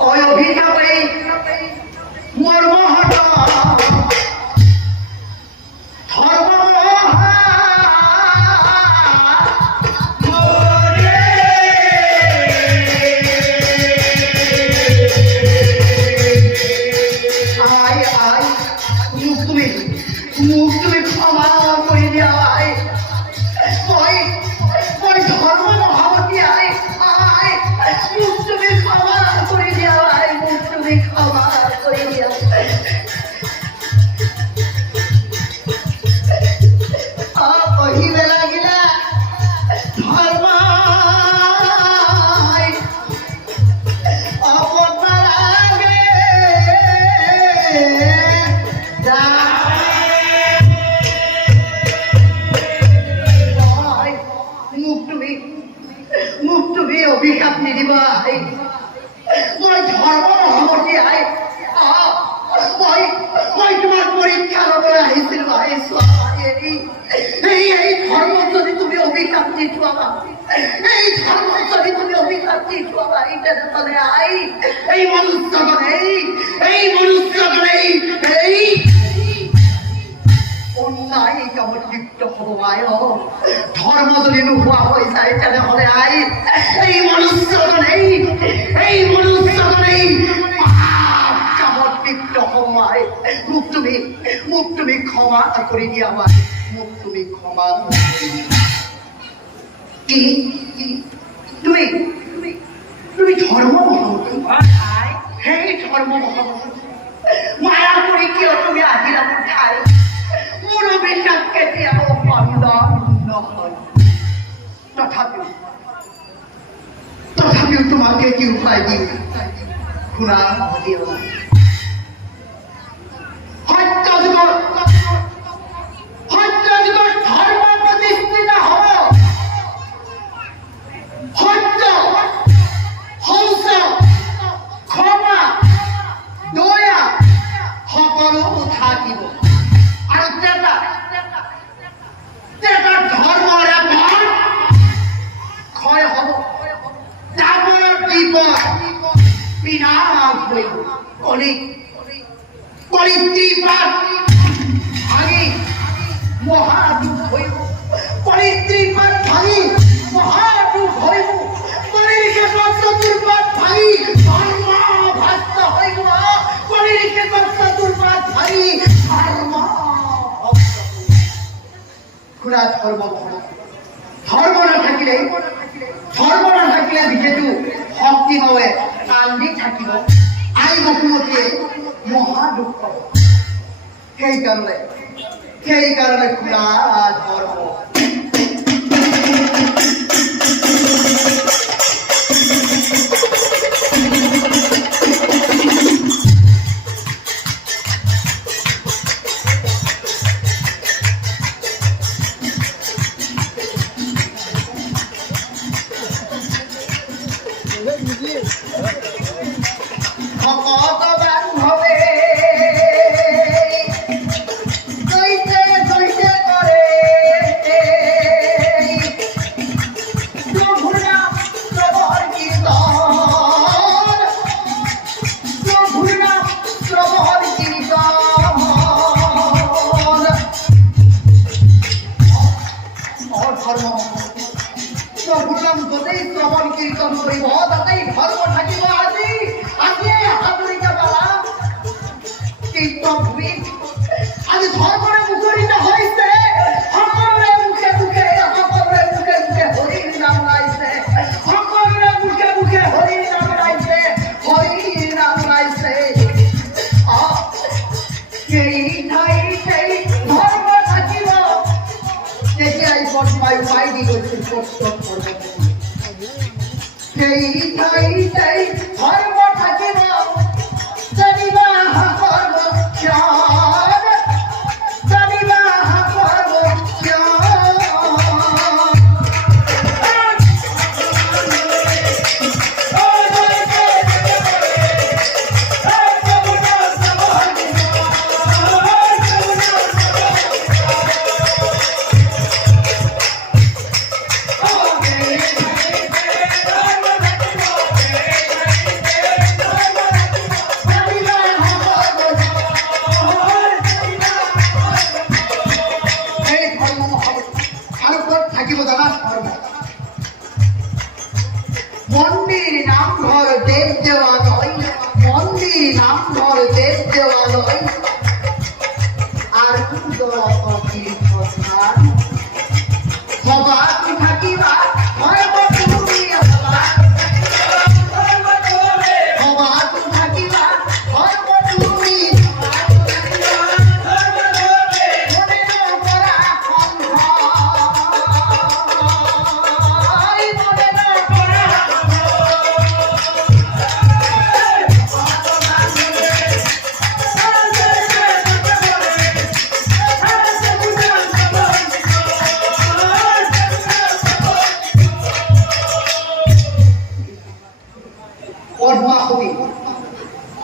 ওই অভিশাপে মর্মহত মুখ তুমি ক্ষমা করে দেওয়ায় ধর্ম মহাবতী আয় আয় মুখ তুমি ক্ষমা করে দেওয়ায় মুখ তুমি ক্ষমা করে দেওয়ায় কহিবে লাগিলা ধর্ম অপরাধ আগে মুখ তুমি অভিশাপ নিদিবা মই ধৰ্ম মহামতী আই মই তোমাৰ পৰীক্ষা ল'বলৈ আহিছিলো এই ধৰ্মত যদি তুমি অভিশাপ দি থোৱা এই ধৰ্মত যদি তুমি অভিশাপ দি থোৱা তেনেহ'লে এই মনুষ্যগণে এই অন্যায় কামত লিপ্ত হ'ব ধৰ্ম যদি নোহোৱা হৈ যায় তেনেহ'লে এই মনুষ্যগণে কামত লিপ্ত হ'ব মোক তুমি ক্ষমা কৰি দিয়া মোক তুমি ক্ষমা কি তুমি ধৰ্ম মহামতী সেই ধৰ্ম মহামতী মায়া কৰি কিয় তুমি আহিলা মোৰ ঠাই মোৰ অভিশাপ কেতিয়াও খণ্ডন নহয় তথাপিও তোমাকে কি উপায় দিম শুনা সত্য যুগৰ ধৰ্ম প্ৰতিষ্ঠিত হ'ব সত্য শৌচ ক্ষমা দয়া সকলো থাকিব আৰু তেটা ধৰ্মৰে ক্ষয় হ'ব ডাঙৰ বিপদ বিনাশ হইব কলিত্ৰিপাত ভাঙি মহাদুখ হইব কলিত্ৰিপাত ভাঙি মহাদুখ হইব কলিৰ ক্ষেত্ৰত চতুৰ্পাত ভাঙি ধৰ্ম ভ্ৰষ্ট হইব কলিৰ ক্ষেত্ৰত চতুৰ্পাত ভাঙি ধৰ্ম খুৰা ধৰ্ম নাথাকিলে যিহেতু শক্তি নৱে কান্দি থাকিব আই বসুমতীয়ে মহাদুখ পাব সেইকাৰণে খুৰা ধৰ্ম শ্ৰৱণ কীৰ্তন কৰিব তাতেই ধৰ্ম থাকিব আজি হাতুৰিকা পালা কীৰ্তনভূমিত আজি ধৰ্মৰে মুখৰিত হৈছে সকলোৰে মুখে মুখে হৰিৰ নাম গাইছে সকলোৰে মুখে হৰিৰ নাম গাইছে সেই ঠাইতে ধৰ্ম থাকিব তেতিয়াই পদ্মাই পাই দি গৈছিল সেই ঠাইতে ধৰ্ম থাকিব জানিবা কৰ্ম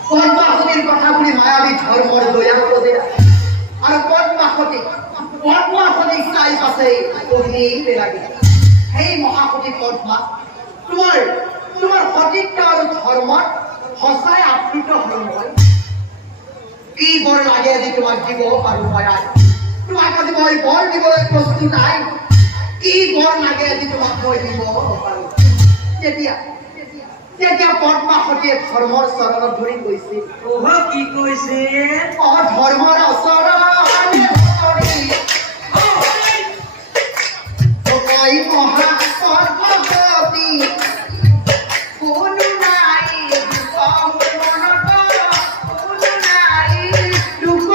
পদ্মাসতীৰ কথা শুনি মায়াবী ধৰ্মৰ দয়া কৰে আৰু পদ্মাসতীক চাই পাছে অগ্নি লাগে। সেই মহাসতী পদ্মা তোমাৰ সতীত্ব আৰু ধৰ্মত সঁচাই আপ্লুত হল মই। কি বৰ লাগে আজি তোমাক দিব পাৰো মই, তোমাক আজি মই বৰ দিবলৈ প্ৰস্তুত নাই। কি বৰ লাগে আজি তোমাক মই দিব পাৰো। তেতিয়া পদ্মাসতীয়ে ধৰ্মৰ চৰণত ধৰি কৈছিল, কি কৈছে? ধৰ্মৰ চৰণ মহাপদ্মাৱতী কোনো নাই কোনো নাই দুখ।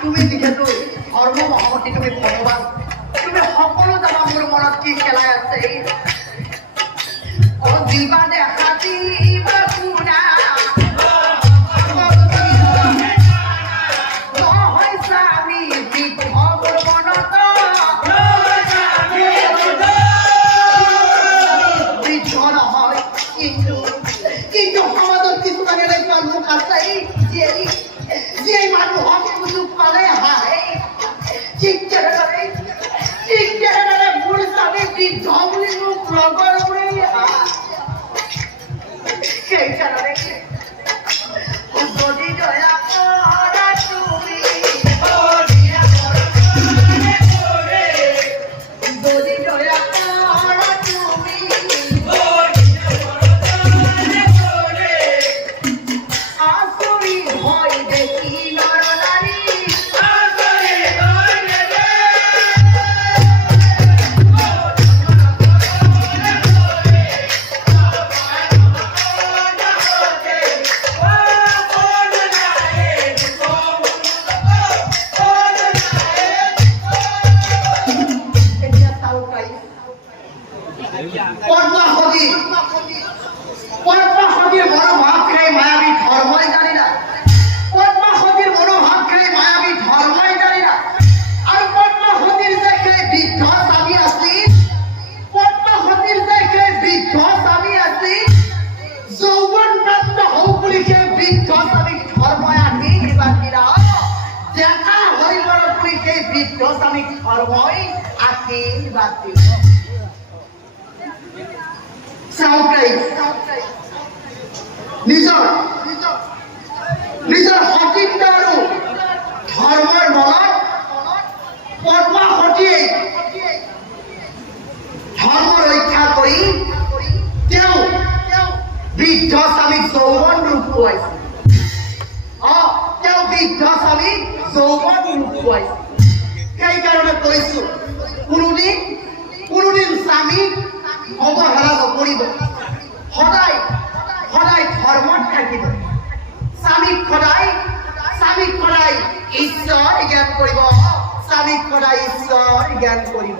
তুমি যিহেতু ধৰ্ম মহামতী, তুমি ভগৱান, তুমি সকলো জানা মোৰ মনত কি খেলাই আছে। দিবা দেখা দিবা শুনা নহয় স্বামী বৃদ্ধ মোৰ মনত বৃদ্ধ নহয়, কিন্তু সমাজত কিছুমান এনেকুৱা লোক আছে যে মানুহক সুযোগ পালে হাঁহে। ঠিক তেনেদৰে মোৰ স্বামী বৃদ্ধ বুলি মোক লগৰ বুলি সেইকাৰণে যদি দয়া কৰা তুমি, যদি দয়া কৰা তুমি আচৰি হয় দেখি নৰনাৰী। পদ্মাসতীৰ মনোভাৱ খাই মায়াবী ধৰ্মই জানি না, পদ্মাসতীৰ মনোভাৱ খাই মায়াবী ধৰ্মই জানি না। আৰু পদ্মাসতীৰ যে সেই বৃদ্ধ স্বামী আছিল, পদ্মাসতীৰ যে সেই বৃদ্ধ স্বামী আছিল, যৌৱন প্ৰাপ্ত হওঁ বুলি সেই বৃদ্ধ স্বামীক ধৰ্মই আশীৰ্বাদ দিলা। ডেকা হৰিবৰ বুলি সেই বৃদ্ধ স্বামীক ধৰ্মই আশীৰ্বাদ দিলা। নিজৰ সতীত্ব আৰু ধৰ্মৰ বলত পদ্মাসতীয়ে ধৰ্ম ৰক্ষা কৰি তেওঁ বৃদ্ধ স্বামীক যৌৱন ৰূপ খুৱাইছিল। তেওঁ বৃদ্ধ স্বামীক যৌৱন ৰূপ খুৱাইছিল। সেইকাৰণে কৈছো, কোনোদিন স্বামীক অৱহেলা নকৰিব, সদায় ধৰ্মত থাকিব। স্বামীক সদায় ঈশ্বৰ জ্ঞান কৰিব, স্বামীক সদায় ঈশ্বৰ জ্ঞান কৰিব।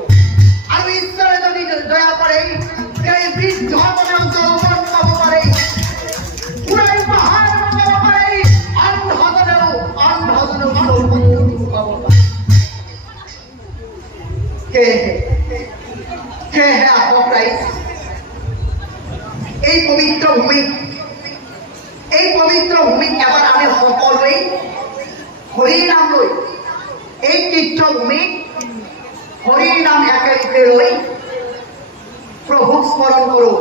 আৰু ঈশ্বৰে যদি দয়া কৰে সেই বৃদ্ধ যৌৱন পাব পাৰে, পুৰাই পাহাৰ পাব পাৰে, অন্ধজনেও যৌৱন পাব পাৰে। সেয়েহে আহক ৰাইজ, এই পবিত্ৰ ভূমিত এবাৰ আমি সকলোৱে হৰিৰ নাম লৈ, এই তীৰ্থভূমিত হৰিৰ নাম একেলগে লৈ প্ৰভুক স্মৰণ কৰোঁ।